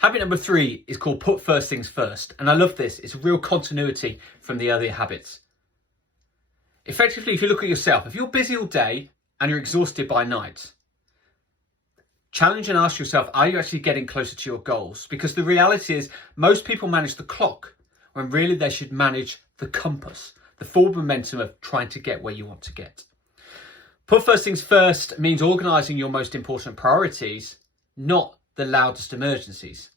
Habit number 3 is called put first things first. And I love this. It's a real continuity from the earlier habits. Effectively, if you look at yourself, if you're busy all day and you're exhausted by night, challenge and ask yourself, are you actually getting closer to your goals? Because the reality is most people manage the clock when really they should manage the compass, the forward momentum of trying to get where you want to get. Put first things first means organising your most important priorities, not the loudest emergencies.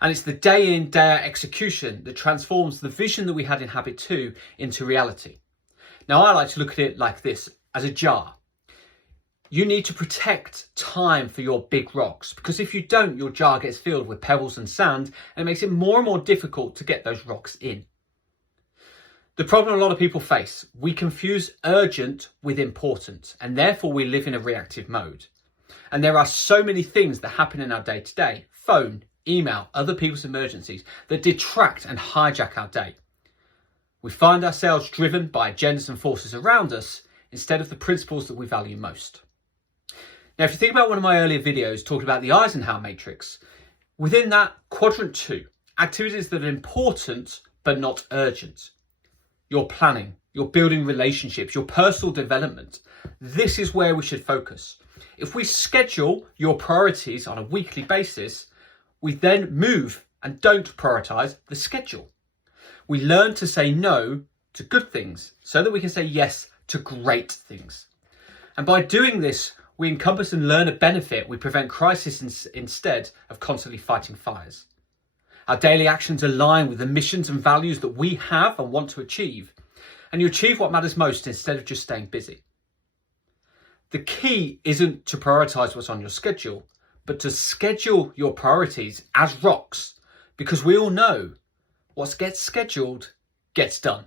And it's the day in, day out execution that transforms the vision that we had in habit 2 into reality. Now, I like to look at it like this, as a jar. You need to protect time for your big rocks, because if you don't, your jar gets filled with pebbles and sand, and it makes it more and more difficult to get those rocks in. The problem a lot of people face, we confuse urgent with important, and therefore we live in a reactive mode. And there are so many things that happen in our day-to-day, phone, email, other people's emergencies, that detract and hijack our day. We find ourselves driven by agendas and forces around us instead of the principles that we value most. Now, if you think about one of my earlier videos talking about the Eisenhower matrix, within that quadrant 2, activities that are important but not urgent. Your planning, your building relationships, your personal development. This is where we should focus. If we schedule your priorities on a weekly basis, we then move and don't prioritise the schedule. We learn to say no to good things so that we can say yes to great things. And by doing this, we encompass and learn a benefit. We prevent crisis instead of constantly fighting fires. Our daily actions align with the missions and values that we have and want to achieve. And you achieve what matters most instead of just staying busy. The key isn't to prioritise what's on your schedule, but to schedule your priorities as rocks, because we all know what gets scheduled gets done.